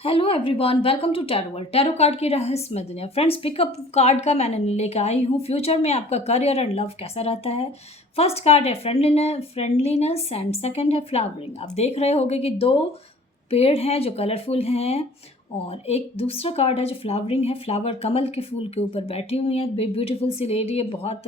Hello everyone, welcome to tarot world. Tarot card की रहस्यमय दुनिया। फ्रेंड्स, पिकअप कार्ड का मैंने लेकर आई हूँ। फ्यूचर में आपका करियर एंड लव कैसा रहता है। फर्स्ट कार्ड है फ्रेंडलीनेस एंड सेकंड है फ्लावरिंग। आप देख रहे होंगे कि दो पेड़ हैं जो कलरफुल हैं और एक दूसरा कार्ड है जो फ्लावरिंग है। फ्लावर कमल के फूल के ऊपर बैठी हुई हैं। ब्यूटीफुल सी लेडी है, बहुत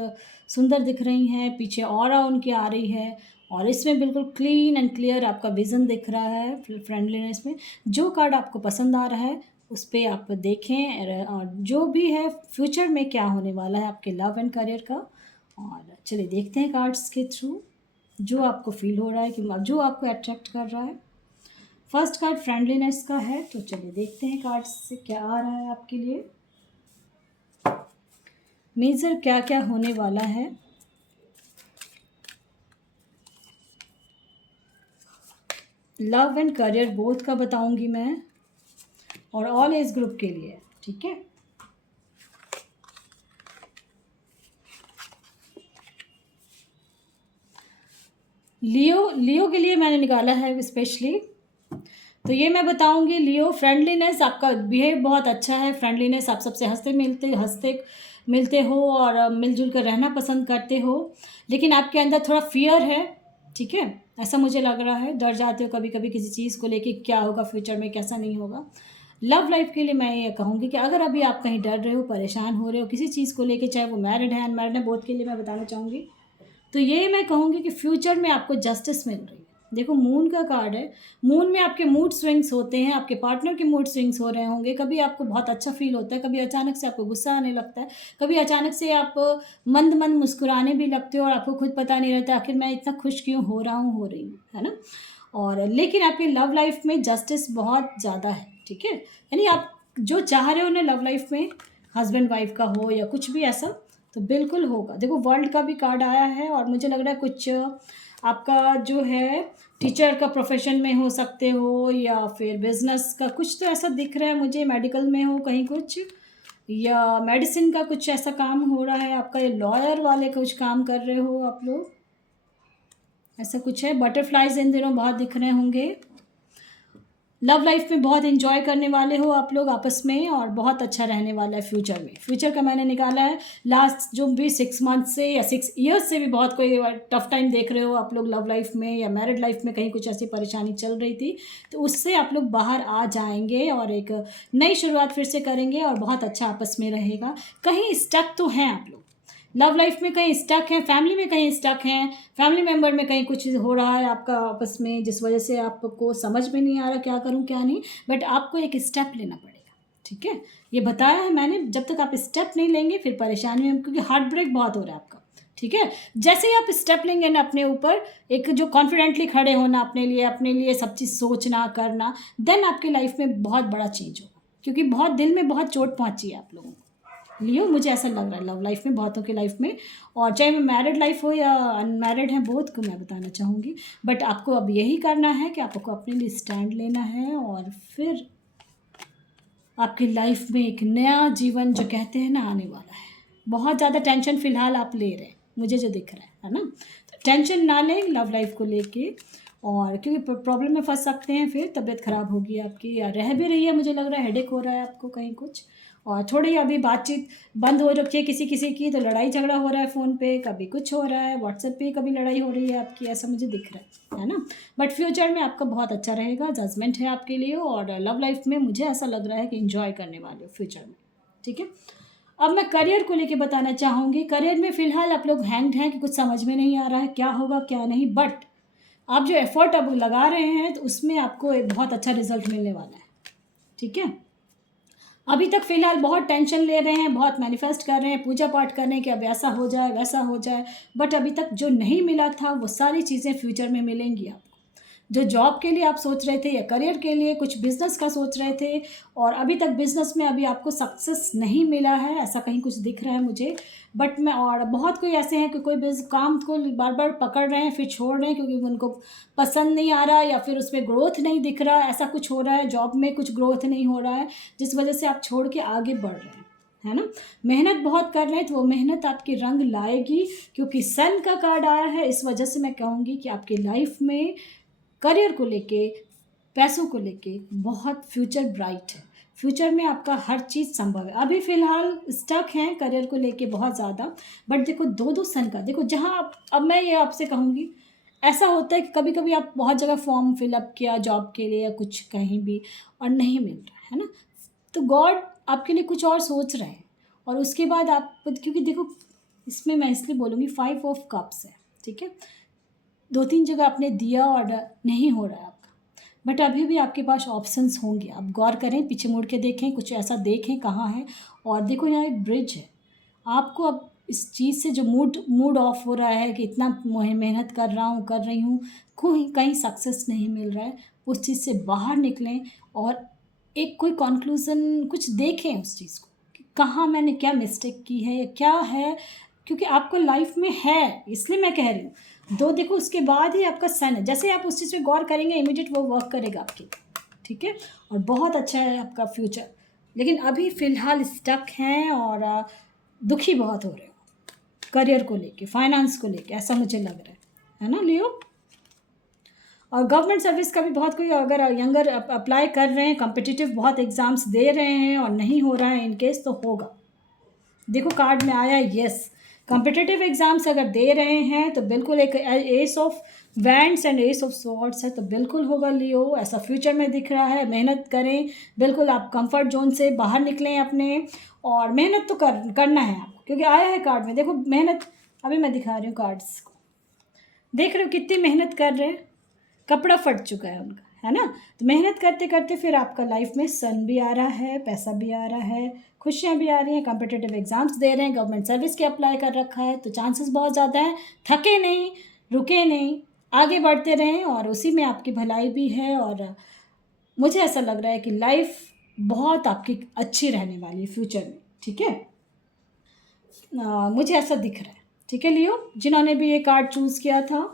सुंदर दिख रही हैं। पीछे ऑरा उनकी आ रही है और इसमें बिल्कुल क्लीन एंड क्लियर आपका विज़न दिख रहा है फ्रेंडलीनेस में। जो कार्ड आपको पसंद आ रहा है उस पे आप देखें और जो भी है फ्यूचर में क्या होने वाला है आपके लव एंड करियर का। और चलिए देखते हैं कार्ड्स के थ्रू जो आपको फील हो रहा है कि जो आपको अट्रैक्ट कर रहा है। फर्स्ट कार्ड फ्रेंडलीनेस का है, तो चलिए देखते हैं कार्ड्स से क्या आ रहा है आपके लिए। मेजर क्या क्या होने वाला है। लव एंड करियर बोथ का बताऊंगी मैं और ऑल एज ग्रुप के लिए, ठीक है। लियो के लिए मैंने निकाला है स्पेशली, तो ये मैं बताऊंगी। लियो, फ्रेंडलीनेस, आपका बिहेव बहुत अच्छा है। फ्रेंडलीनेस, आप सबसे हंसते मिलते हो और मिलजुल कर रहना पसंद करते हो, लेकिन आपके अंदर थोड़ा फियर है, ठीक है। ऐसा मुझे लग रहा है, डर जाते हो कभी कभी किसी चीज़ को लेके, क्या होगा फ्यूचर में, कैसा नहीं होगा। लव लाइफ के लिए मैं ये कहूँगी कि अगर अभी आप कहीं डर रहे हो, परेशान हो रहे हो किसी चीज़ को लेके, चाहे वो मैरिड है अनमैरिड है, बोथ के लिए मैं बताना चाहूँगी। तो ये मैं कहूँगी कि फ्यूचर में आपको जस्टिस मिल रही है। देखो, मून का कार्ड है। मून में आपके मूड स्विंग्स होते हैं, आपके पार्टनर के मूड स्विंग्स हो रहे होंगे। कभी आपको बहुत अच्छा फील होता है, कभी अचानक से आपको गुस्सा आने लगता है, कभी अचानक से आप मंद मंद मुस्कुराने भी लगते हो और आपको खुद पता नहीं रहता आखिर मैं इतना खुश क्यों हो रहा हूँ, हो रही हूँ, है ना। और लेकिन आपकी लव लाइफ में जस्टिस बहुत ज़्यादा है, ठीक है। यानी आप जो चाह रहे हो ना लव लाइफ में, हस्बैंड वाइफ का हो या कुछ भी ऐसा, तो बिल्कुल होगा। देखो, वर्ल्ड का भी कार्ड आया है और मुझे लग रहा है कुछ आपका जो है टीचर का प्रोफेशन में हो सकते हो या फिर बिजनेस का कुछ, तो ऐसा दिख रहा है मुझे। मेडिकल में हो कहीं कुछ, या मेडिसिन का कुछ ऐसा काम हो रहा है आपका, या लॉयर वाले कुछ काम कर रहे हो आप लोग, ऐसा कुछ है। बटरफ्लाइज इन दिनों बहुत दिख रहे होंगे। लव लाइफ में बहुत एंजॉय करने वाले हो आप लोग आपस में और बहुत अच्छा रहने वाला है फ्यूचर में। फ्यूचर का मैंने निकाला है लास्ट जो भी 6 मंथ से या 6 ईयर्स से भी बहुत कोई टफ टाइम देख रहे हो आप लोग लव लाइफ में या मैरिड लाइफ में, कहीं कुछ ऐसी परेशानी चल रही थी, तो उससे आप लोग बाहर आ जाएंगे और एक नई शुरुआत फिर से करेंगे और बहुत अच्छा आपस में रहेगा। कहीं स्टक तो हैं आप लोग लव लाइफ में, कहीं स्टक हैं, फैमिली में कहीं स्टक हैं, फैमिली मेम्बर में कहीं कुछ हो रहा है आपका आपस में, जिस वजह से आपको समझ में नहीं आ रहा क्या करूं क्या नहीं, बट आपको एक स्टेप लेना पड़ेगा, ठीक है। ये बताया है मैंने, जब तक आप स्टेप नहीं लेंगे फिर परेशानी में, क्योंकि हार्ट ब्रेक बहुत हो रहा है आपका, ठीक है। जैसे ही आप स्टेप लेंगे ना अपने ऊपर, एक जो कॉन्फिडेंटली खड़े होना अपने लिए सब चीज़ सोचना करना, देन आपकी लाइफ में बहुत बड़ा चेंज होगा, क्योंकि बहुत दिल में बहुत चोट पहुंची है आप लोगों को। लियो, मुझे ऐसा लग रहा है लव लाइफ में, बहुतों की लाइफ में, और चाहे वो मैरिड लाइफ हो या अनमैरिड है, बोथ को मैं बताना चाहूँगी। बट आपको अब यही करना है कि आपको अपने लिए स्टैंड लेना है और फिर आपकी लाइफ में एक नया जीवन जो कहते हैं ना आने वाला है। बहुत ज़्यादा टेंशन फ़िलहाल आप ले रहे हैं, मुझे जो दिख रहा है ना, तो टेंशन ना लें लव लाइफ को लेके, और क्योंकि प्रॉब्लम में फंस सकते हैं, फिर तबीयत ख़राब होगी आपकी, या रह भी रही है, मुझे लग रहा है हेडेक हो रहा है आपको कहीं कुछ, और थोड़ी अभी बातचीत बंद हो रखी है किसी किसी की, तो लड़ाई झगड़ा हो रहा है फ़ोन पे, कभी कुछ हो रहा है व्हाट्सएप पे, कभी लड़ाई हो रही है आपकी, ऐसा मुझे दिख रहा है ना। बट फ्यूचर में आपका बहुत अच्छा रहेगा, जजमेंट है आपके लिए, और लव लाइफ में मुझे ऐसा लग रहा है कि इंजॉय करने वाले हो फ्यूचर में, ठीक है। अब मैं करियर को लेके बताना चाहूँगी। करियर में फ़िलहाल आप लोग हैंग्ड हैं कि कुछ समझ में नहीं आ रहा है क्या होगा क्या नहीं, बट आप जो एफर्ट अब लगा रहे हैं तो उसमें आपको एक बहुत अच्छा रिजल्ट मिलने वाला है, ठीक है। अभी तक फ़िलहाल बहुत टेंशन ले रहे हैं, बहुत मैनिफेस्ट कर रहे हैं, पूजा पाठ कर रहे हैं कि अब ऐसा हो जाए वैसा हो जाए, बट अभी तक जो नहीं मिला था वो सारी चीज़ें फ्यूचर में मिलेंगी आपको। जो जॉब के लिए आप सोच रहे थे या करियर के लिए कुछ बिजनेस का सोच रहे थे और अभी तक बिजनेस में अभी आपको सक्सेस नहीं मिला है, ऐसा कहीं कुछ दिख रहा है मुझे। बट मैं, और बहुत कोई ऐसे हैं कि कोई काम को बार बार पकड़ रहे हैं फिर छोड़ रहे हैं क्योंकि उनको पसंद नहीं आ रहा या फिर उसमें ग्रोथ नहीं दिख रहा, ऐसा कुछ हो रहा है, जॉब में कुछ ग्रोथ नहीं हो रहा है, जिस वजह से आप छोड़ के आगे बढ़ रहे हैं, है ना। मेहनत बहुत कर रहे हैं तो वो मेहनत आपकी रंग लाएगी, क्योंकि सन का कार्ड आया है, इस वजह से मैं कहूँगी कि आपकी लाइफ में करियर को लेके पैसों को लेके बहुत फ्यूचर ब्राइट है। फ्यूचर में आपका हर चीज़ संभव है। अभी फ़िलहाल स्टक हैं करियर को लेके बहुत ज़्यादा, बट देखो 2-2 सन का देखो, जहाँ आप, अब मैं ये आपसे कहूँगी, ऐसा होता है कि कभी-कभी आप बहुत जगह फॉर्म फिल अप किया जॉब के लिए या कुछ कहीं भी और नहीं मिल रहा है ना? तो गॉड आपके लिए कुछ और सोच रहे हैं, और उसके बाद आप, क्योंकि देखो इसमें मैं इसलिए बोलूँगी 5 ऑफ कप्स है, ठीक है? 2-3 जगह आपने दिया और नहीं हो रहा है आपका, बट अभी भी आपके पास ऑप्शंस होंगे। आप गौर करें, पीछे मुड़ के देखें, कुछ ऐसा देखें कहाँ है, और देखो यहाँ एक ब्रिज है। आपको अब इस चीज़ से जो मूड ऑफ हो रहा है कि इतना मेहनत कर रहा हूँ, कर रही हूँ, कोई कहीं सक्सेस नहीं मिल रहा है, उस चीज़ से बाहर निकलें और एक कोई कॉन्क्लूज़न कुछ देखें उस चीज़ को, कि कहाँ मैंने क्या मिस्टेक की है या क्या है, क्योंकि आपको लाइफ में है, इसलिए मैं कह रही हूँ। 2 देखो उसके बाद ही आपका सन है, जैसे आप उस चीज़ पे गौर करेंगे इमीडिएट वो वर्क करेगा आपकी, ठीक है? और बहुत अच्छा है आपका फ्यूचर, लेकिन अभी फ़िलहाल स्टक हैं और दुखी बहुत हो रहे हो करियर को लेके, फाइनेंस को लेके, ऐसा मुझे लग रहा है ना लियो? और गवर्नमेंट सर्विस का भी बहुत कोई अगर यंगर अप्लाई कर रहे हैं, कॉम्पिटिटिव बहुत एग्ज़ाम्स दे रहे हैं और नहीं हो रहा है इन केस, तो होगा। देखो कार्ड में आया है येस, कॉम्पिटिटिव एग्ज़ाम्स अगर दे रहे हैं तो बिल्कुल, एक S of wands and S of swords है, तो बिल्कुल होगा लियो, ऐसा फ्यूचर में दिख रहा है। मेहनत करें, बिल्कुल आप कंफर्ट जोन से बाहर निकलें अपने, और मेहनत तो करना है आपको, क्योंकि आया है कार्ड में, देखो मेहनत। अभी मैं दिखा रही हूँ कार्ड्स को, देख रहे हो कितनी मेहनत कर रहे हैं, कपड़ा फट चुका है उनका, है ना? तो मेहनत करते करते फिर आपका लाइफ में सन भी आ रहा है, पैसा भी आ रहा है, खुशियाँ भी आ रही हैं, कॉम्पिटिटिव एग्ज़ाम्स दे रहे हैं, गवर्नमेंट सर्विस के अप्लाई कर रखा है, तो चांसेस बहुत ज़्यादा हैं। थके नहीं, रुके नहीं, आगे बढ़ते रहें, और उसी में आपकी भलाई भी है। और मुझे ऐसा लग रहा है कि लाइफ बहुत आपकी अच्छी रहने वाली है फ्यूचर में, ठीक है? मुझे ऐसा दिख रहा है, ठीक है लियो? जिन्होंने भी ये कार्ड चूज़ किया था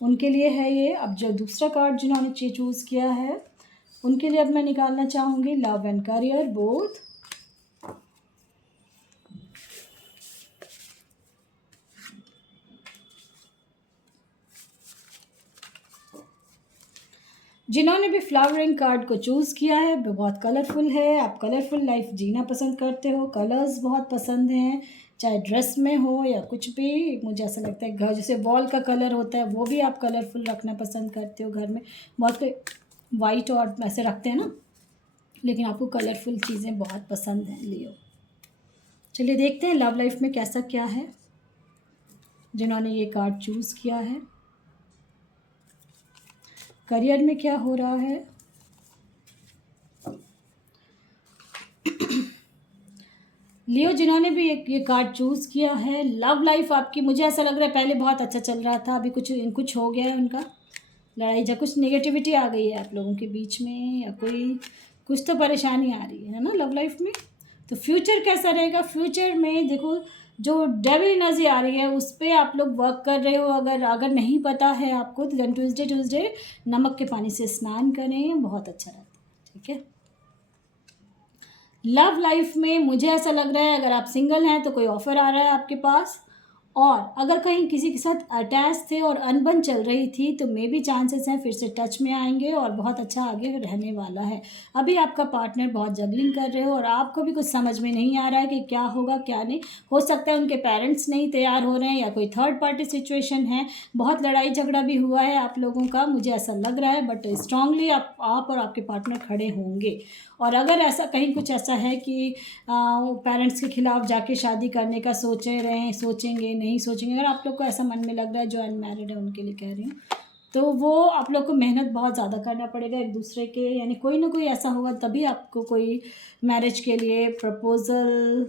उनके लिए है ये। अब जो दूसरा कार्ड जिन्होंने चूज़ किया है उनके लिए अब मैं निकालना चाहूँगी लव एंड करियर बोथ। जिन्होंने भी फ्लावरिंग कार्ड को चूज़ किया है वो बहुत कलरफुल है। आप कलरफुल लाइफ जीना पसंद करते हो, कलर्स बहुत पसंद हैं, चाहे ड्रेस में हो या कुछ भी। मुझे ऐसा लगता है घर जैसे वॉल का कलर होता है वो भी आप कलरफुल रखना पसंद करते हो घर में। बहुत कोई वाइट और ऐसे रखते हैं ना, लेकिन आपको कलरफुल चीज़ें बहुत पसंद हैं लियो। चलिए देखते हैं लव लाइफ में कैसा क्या है जिन्होंने ये कार्ड चूज़ किया है। करियर में क्या हो रहा है, लियो जिन्होंने भी ये कार्ड चूज़ किया है। लव लाइफ आपकी मुझे ऐसा लग रहा है पहले बहुत अच्छा चल रहा था, अभी कुछ हो गया है उनका लड़ाई झगड़ा, कुछ नेगेटिविटी आ गई है आप लोगों के बीच में, या कुछ तो परेशानी आ रही है ना लव लाइफ में। तो फ्यूचर कैसा रहेगा, फ्यूचर में देखो जो डेविल एनर्जी आ रही है उस पर आप लोग वर्क कर रहे हो। अगर नहीं पता है आपको तो ट्यूसडे नमक के पानी से स्नान करें, बहुत अच्छा रहता है, ठीक है? लव लाइफ में मुझे ऐसा लग रहा है अगर आप सिंगल हैं तो कोई ऑफ़र आ रहा है आपके पास, और अगर कहीं किसी के साथ अटैच थे और अनबन चल रही थी तो मे भी चांसेस हैं फिर से टच में आएंगे और बहुत अच्छा आगे रहने वाला है। अभी आपका पार्टनर बहुत जगलिंग कर रहे हो और आपको भी कुछ समझ में नहीं आ रहा है कि क्या होगा क्या नहीं। हो सकता है उनके पेरेंट्स नहीं तैयार हो रहे हैं या कोई थर्ड पार्टी सिचुएशन है, बहुत लड़ाई झगड़ा भी हुआ है आप लोगों का, मुझे ऐसा लग रहा है। बट स्ट्रांगली आप और आपके पार्टनर खड़े होंगे। और अगर ऐसा कहीं कुछ ऐसा है कि पेरेंट्स के खिलाफ जाके शादी करने का सोचेंगे नहीं सोचेंगे, अगर आप लोग को ऐसा मन में लग रहा है, जो अनमैरिड है उनके लिए कह रही हूँ, तो वो आप लोग को मेहनत बहुत ज़्यादा करना पड़ेगा एक दूसरे के, यानी कोई ना कोई ऐसा होगा तभी आपको कोई मैरिज के लिए प्रपोज़ल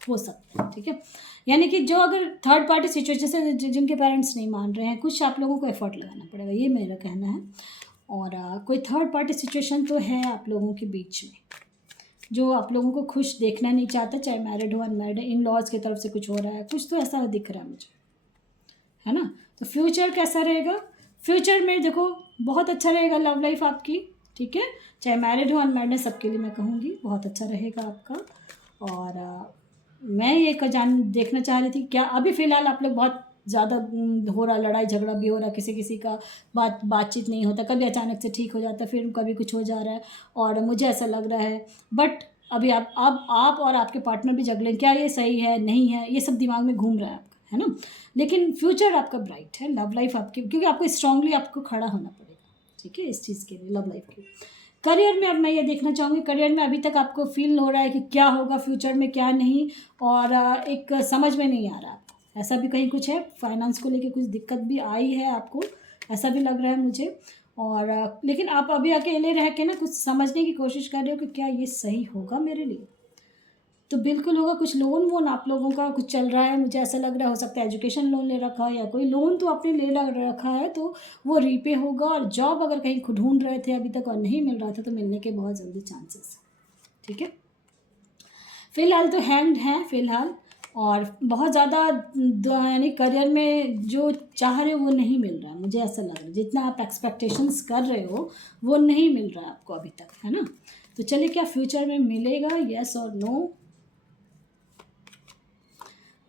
हो सकता है, ठीक है? यानी कि जो अगर थर्ड पार्टी सिचुएशन से जिनके पेरेंट्स नहीं मान रहे हैं, कुछ आप लोगों को एफर्ट लगाना पड़ेगा, ये मेरा कहना है। और कोई थर्ड पार्टी सिचुएशन तो है आप लोगों के बीच में जो आप लोगों को खुश देखना नहीं चाहता, चाहे मैरिड हो अनमैरिड, इन लॉज की तरफ से कुछ हो रहा है, कुछ तो ऐसा दिख रहा है मुझे, है ना? तो फ्यूचर कैसा रहेगा, फ्यूचर में देखो बहुत अच्छा रहेगा लव लाइफ आपकी, ठीक है? चाहे मैरिड हो अनमैरिड, सबके लिए मैं कहूँगी बहुत अच्छा रहेगा आपका। और मैं ये देखना चाह रही थी क्या अभी फ़िलहाल आप लोग बहुत ज़्यादा हो रहा, लड़ाई झगड़ा भी हो रहा, किसी किसी का बातचीत नहीं होता, कभी अचानक से ठीक हो जाता है, फिर कभी कुछ हो जा रहा है, और मुझे ऐसा लग रहा है। बट अभी आप और आपके पार्टनर भी जगलिंग, क्या ये सही है नहीं है, ये सब दिमाग में घूम रहा है आपका, है ना। लेकिन फ्यूचर आपका ब्राइट है, लव लाइफ आपकी, क्योंकि आपको स्ट्रांगली आपको खड़ा होना पड़ेगा, ठीक है, इस चीज़ के लिए, लव लाइफ के। करियर में अब मैं ये देखना चाहूँगी, करियर में अभी तक आपको फील हो रहा है कि क्या होगा फ्यूचर में क्या नहीं, और एक समझ में नहीं आ रहा आपको, ऐसा भी कहीं कुछ है। फाइनेंस को लेके कुछ दिक्कत भी आई है आपको, ऐसा भी लग रहा है मुझे। और लेकिन आप अभी अकेले रह के ना कुछ समझने की कोशिश कर रहे हो कि क्या ये सही होगा मेरे लिए, तो बिल्कुल होगा। कुछ लोन वोन आप लोगों का कुछ चल रहा है, मुझे ऐसा लग रहा है, हो सकता है एजुकेशन लोन ले रखा है, या कोई लोन तो आपने रखा है, तो वो रीपे होगा। और जॉब अगर कहीं ढूंढ रहे थे अभी तक और नहीं मिल रहा था, तो मिलने के बहुत जल्दी चांसेस है, ठीक है। फ़िलहाल तो हैंग्ड हैं फ़िलहाल, और बहुत ज़्यादा यानी करियर में जो चाह रहे हो वो नहीं मिल रहा है, मुझे ऐसा लग रहा है। जितना आप एक्सपेक्टेशंस कर रहे हो वो नहीं मिल रहा है आपको अभी तक, है ना। तो चलिए, क्या फ्यूचर में मिलेगा, येस और नो।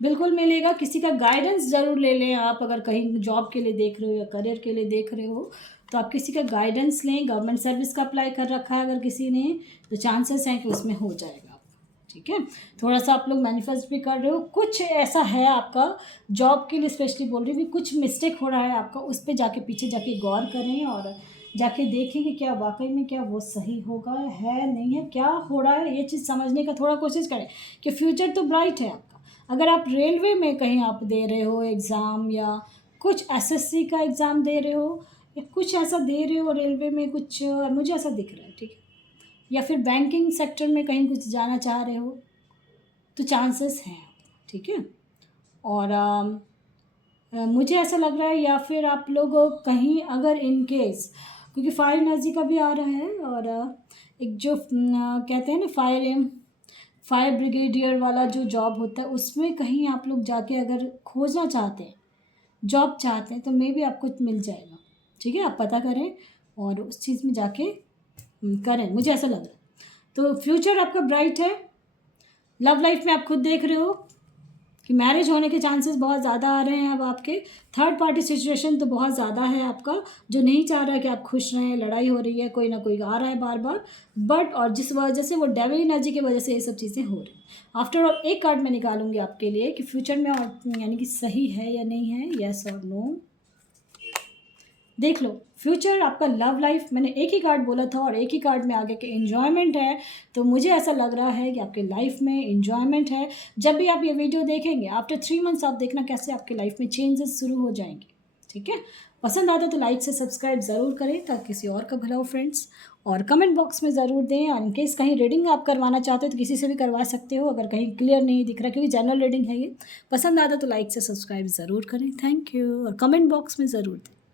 बिल्कुल मिलेगा। किसी का गाइडेंस ज़रूर ले लें आप, अगर कहीं जॉब के लिए देख रहे हो या करियर के लिए देख रहे हो, तो आप किसी का गाइडेंस लें। गवर्नमेंट सर्विस का अप्लाई कर रखा है अगर किसी ने, तो चांसेस हैं कि उसमें हो जाएगा आप, ठीक है। थोड़ा सा आप लोग मैनिफेस्ट भी कर रहे हो, कुछ ऐसा है आपका जॉब के लिए स्पेशली बोल रही हूँ कि कुछ मिस्टेक हो रहा है आपका, उस पर जाके पीछे जाके गौर करें, और जाके देखें कि क्या वाकई में क्या वो सही होगा, है नहीं है, क्या हो रहा है, ये चीज़ समझने का थोड़ा कोशिश करें कि फ्यूचर तो ब्राइट है आपका। अगर आप रेलवे में कहीं आप दे रहे हो एग्ज़ाम, या कुछ एसएससी का एग्ज़ाम दे रहे हो, या कुछ ऐसा दे रहे हो रेलवे में कुछ, मुझे ऐसा दिख रहा है, ठीक है। या फिर बैंकिंग सेक्टर में कहीं कुछ जाना चाह रहे हो, तो चांसेस हैं, ठीक है। और मुझे ऐसा लग रहा है, या फिर आप लोग कहीं अगर इन केस, क्योंकि फायर एनर्जी का भी आ रहा है, और एक जो कहते हैं ना फायर ब्रिगेडियर वाला जो जॉब होता है, उसमें कहीं आप लोग जाके अगर खोजना चाहते हैं, जॉब चाहते हैं, तो मे बी आपको मिल जाएगा, ठीक है। आप पता करें और उस चीज़ में जाके करें, मुझे ऐसा लग रहा है। तो फ्यूचर आपका ब्राइट है। लव लाइफ में आप खुद देख रहे हो कि मैरिज होने के चांसेस बहुत ज़्यादा आ रहे हैं अब आपके। थर्ड पार्टी सिचुएशन तो बहुत ज़्यादा है आपका, जो नहीं चाह रहा है कि आप खुश रहें, लड़ाई हो रही है, कोई ना कोई आ रहा है बार बार, बट और जिस वजह से वो डेविल एनर्जी की वजह से ये सब चीज़ें हो रही हैं। आफ्टर ऑल एक कार्ड मैं निकालूंगी आपके लिए कि फ्यूचर में और यानी कि सही है या नहीं है, येस और नो। देख लो, फ्यूचर आपका लव लाइफ, मैंने एक ही कार्ड बोला था और एक ही कार्ड में आगे के एन्जॉयमेंट है, तो मुझे ऐसा लग रहा है कि आपके लाइफ में एन्जॉयमेंट है। जब भी आप ये वीडियो देखेंगे आफ्टर 3 मंथ्स, आप देखना कैसे आपके लाइफ में चेंजेस शुरू हो जाएंगे, ठीक है। पसंद आता तो लाइक से सब्सक्राइब ज़रूर करें ताकि किसी और का भला हो फ्रेंड्स, और कमेंट बॉक्स में ज़रूर दें। और इनकेस कहीं रीडिंग आप करवाना चाहते हो तो किसी से भी करवा सकते हो, अगर कहीं क्लियर नहीं दिख रहा, क्योंकि जनरल रीडिंग है ये। पसंद आता तो लाइक से सब्सक्राइब ज़रूर करें, थैंक यू, और कमेंट बॉक्स में ज़रूर दें।